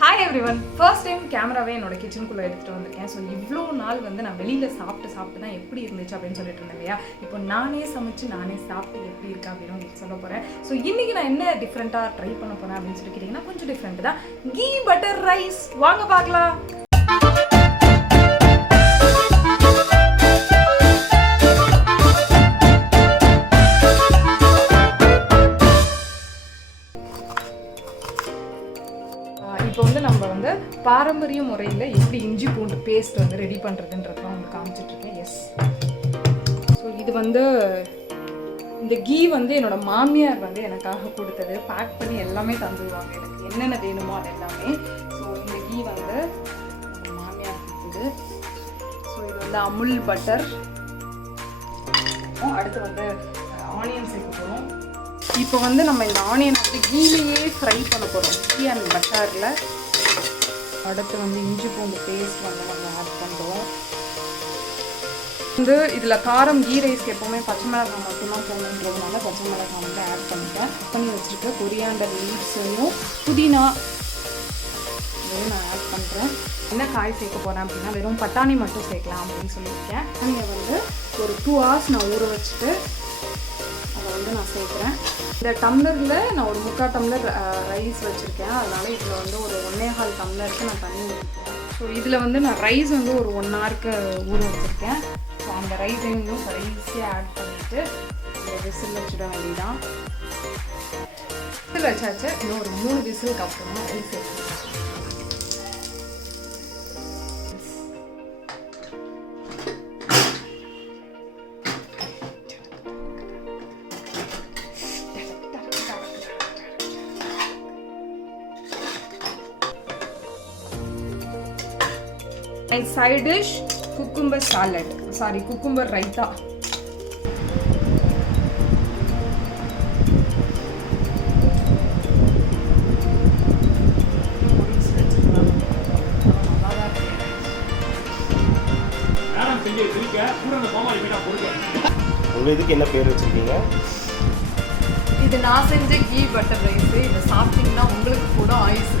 Hi everyone, first time கேமராவே என்னோட கிச்சனுக்குள்ள எடுத்துட்டு வந்திருக்கேன். ஸோ இவ்வளோ நாள் வந்து நான் வெளியில சாப்பிட்டு தான் எப்படி இருந்துச்சு அப்படின்னு சொல்லிட்டு இருந்தேன் இல்லையா. இப்போ நானே சமைச்சு நானே சாப்பிட்டு எப்படி இருக்கா அப்படின்னு உங்களுக்கு சொல்ல போறேன். ஸோ இன்னைக்கு நான் என்ன டிஃப்ரெண்ட்டாக ட்ரை பண்ண போறேன் அப்படின்னு சொல்லி கேட்டிங்கன்னா கொஞ்சம் டிஃப்ரெண்ட் தான். கீ பட்டர் ரைஸ் வாங்க பார்க்கலாம். இப்போ வந்து நம்ம வந்து பாரம்பரிய முறையில் எப்படி இஞ்சி பூண்டு பேஸ்ட் வந்து ரெடி பண்ணுறதுன்றதான் உங்களுக்கு காமிச்சிட்ருக்கேன். எஸ், ஸோ இது வந்து இந்த கீ வந்து என்னோடய மாமியார் வந்து எனக்காக கொடுத்தது. பேக் பண்ணி எல்லாமே தந்துடுவாங்க எனக்கு என்னென்ன வேணுமோ அது எல்லாமே. ஸோ இந்த கீ வந்து மாமியார் கொடுத்தது. ஸோ இது வந்து அமுல் பட்டர். அடுத்து வந்து ஆனியன் சேர்க்க போகிறோம். இப்போ வந்து நம்ம இந்த ஆனியன் வந்து கீலையே ஃப்ரை பண்ண போகிறோம், கீ அண்ட் பட்டரில். அடுத்து வந்து இஞ்சி பூண்டு பேஸ்ட் வந்து நம்ம ஆட் பண்ணுறோம். வந்து இதில் காரம் கீ ரைஸ்க்கு எப்போவுமே பச்சை மிளகாய் மட்டும்தான் போகணுன்றதுனால பச்சை மிளகாய் வந்து ஆட் பண்ணிட்டேன். பண்ணி வச்சுருக்க கொரியாண்டர் லீவ்ஸையும் புதினா இதையும் நான் ஆட் பண்ணுறேன். என்ன காய் சேர்க்க போகிறேன் அப்படின்னா வெறும் பட்டாணி மட்டும் சேர்க்கலாம் அப்படின்னு சொல்லியிருக்கேன். நீங்கள் வந்து ஒரு 2 hours நான் ஊற வச்சுட்டு அதை வந்து நான் சேர்க்குறேன். இந்த டம்ளரில் நான் ஒரு 3/4 டம்ளர் ரைஸ் வச்சுருக்கேன். அதனால் இதில் வந்து ஒரு 1.25 டம்ளருக்கு நான் தண்ணி ஊற்றிக்கிறேன். ஸோ இதில் வந்து நான் ரைஸ் வந்து ஒரு 1 hourக்கு ஊற வச்சுருக்கேன். ஸோ அந்த ரைஸையும் ஈஸியாக ஆட் பண்ணிவிட்டு இந்த விசில் வச்சுட வேண்டியதான். விசில் வச்சாச்சு. இன்னும் ஒரு 3 விசிலுக்கு அப்புறமா ரைஸ் எடுத்துக்கலாம். My side dish cucumber salad. Sorry, cucumber raita. உங்க இதுக்கு என்ன பேர் வச்சிருக்கீங்க? இது நான் செஞ்ச கீ பட்டர் ரைஸ். இதை சாப்பிட்டீங்கன்னா உங்களுக்கு கூட ஆயுசு.